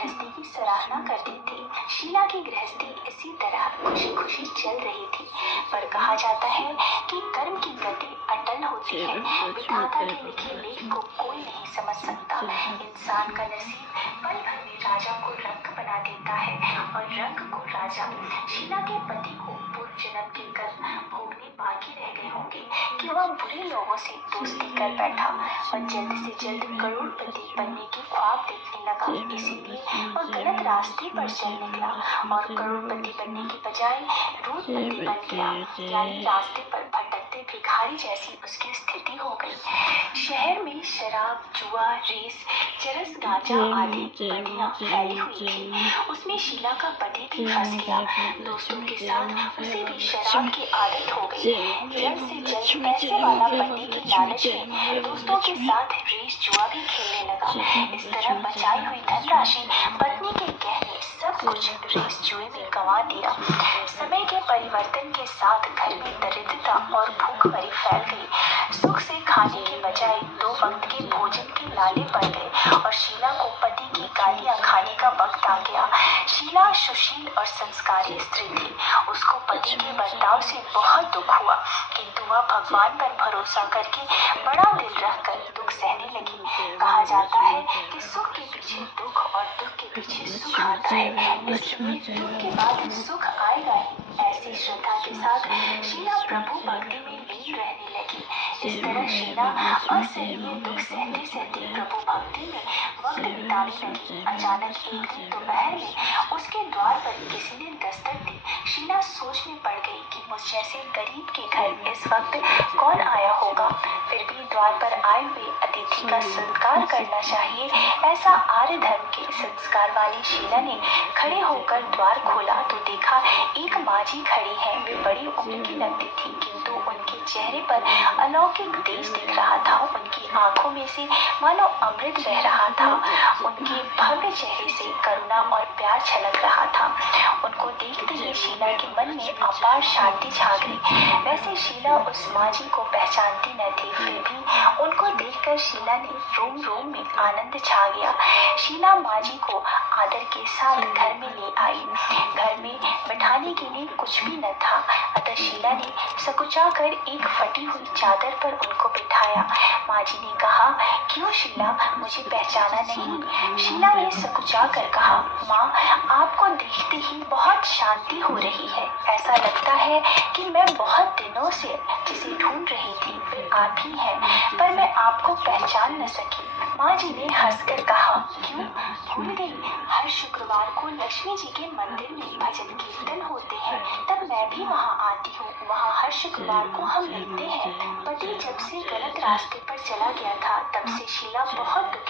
गृहस्थी की सराहना करती थी। शीला की गृहस्थी इसी तरह खुशी खुशी चल रही थी, पर कहा जाता है कि कर्म की गति अटल होती है। विधाता के लिखे लेख को कोई नहीं समझ सकता। इंसान का नसीब पल भर में राजा को रंक बना देता है, और रंक को राजा। शीला के पति को पूर्व जन्म के कर्म भोगने बाकी रह गए होंगे कि वह बुरे लोगों से दोस्ती कर बैठा और जल्द से जल्द करोड़पति बनने की ख्वाब देखने लगा। इसीलिए वह गलत रास्ते पर चल निकला और करोड़पति बनने की बजाय रोडपति बन गया, यानी रास्ते पर भटकते भिखारी जैसी उसकी स्थिति हो गई। शहर में शराब, जुआ, रेस, चरस, गांजा आदि बदियां फैली हुई थी। उसमें शीला का पति भी फंस गया। दोस्तों के साथ उसे भी शराब की आदत हो गई। जल्द से जल्द पैसे वाला बनने की लालच में दोस्तों के साथ रेस, जुआ भी खेलने लगा। इस तरह बचाई हुई धनराशि, पत्नी के गहने, सब कुछ रेस जुए में गंवा दिया। समय के परिवर्तन के साथ घर में दरिद्रता और भूखमरी फैल गई। सुख से खाने के बजाय 2 वक्त के भोजन के लाले पड़ गए और शीला को पति की गालियां खाने का वक्त आ गया। शीला सुशील और संस्कारी स्त्री थी। उसको पति के बर्ताव से बहुत दुख हुआ, किंतु वह भगवान पर भरोसा करके बड़ा दिल रखकर दुख सहने लगी। कहा जाता है कि सुख के पीछे दुख और दुख के पीछे सुख आता है, इसलिए दुख के बाद सुख आएगा ही। ऐसी श्रद्धा के साथ शीला प्रभु भक्ति में लीन रहने लगी। इस तरह शीला असहनीय दुख सहते सहते प्रभु भक्ति में वक्त बिताने लगी। अचानक एक दिन दोपहर में उसके द्वार पर किसी ने दस्तक दी। शीला सोच में पड़ गई कि मुझ जैसे गरीब के घर इस वक्त कौन आया होगा। फिर भी द्वार पर आए हुए अतिथि का सत्कार करना चाहिए, ऐसा आर्य धर्म के संस्कार वाली शीला ने खड़े होकर द्वार खोला तो देखा एक माझी खड़ी है। वे बड़ी उम्र की लगती थी, किंतु उनके चेहरे पर अलौकिक तेज दिख रहा था। उनकी आंखों में से मानो अमृत बह रहा था। उनके भव्य चेहरे से करुणा और प्यार छलक रहा था। उनको देखते ही शीला के मन में अपार शांति छा गई। वैसे शीला उस माझी को पहचानती न थी, फिर भी उनको देखकर शीला ने रोम रोम में आनंद छा गया। शीला माझी को आदर के साथ घर में ले आई। घर में बैठाने के लिए कुछ भी न था, अतः शीला ने सकुचाकर एक फटी हुई चादर पर उनको बिठाया। माझी ने कहा, क्यों शीला, मुझे पहचाना नहीं? शीला ने सकुचाकर कहा, माँ, आपको देखते ही बहुत शांति हो रही है। ऐसा लगता है कि मैं बहुत दिनों से जिसे ढूंढ रही थी वे आप ही हैं, पर मैं आपको पहचान न सकी। माँ जी ने हंसकर कहा, क्यों भूल गई? हर शुक्रवार को लक्ष्मी जी के मंदिर में भजन कीर्तन होते हैं, तब मैं भी वहाँ आती हूँ। वहाँ हर शुक्रवार को हम मिलते हैं। पति जब से गलत रास्ते पर चला गया था, तब से शीला बहुत दुखी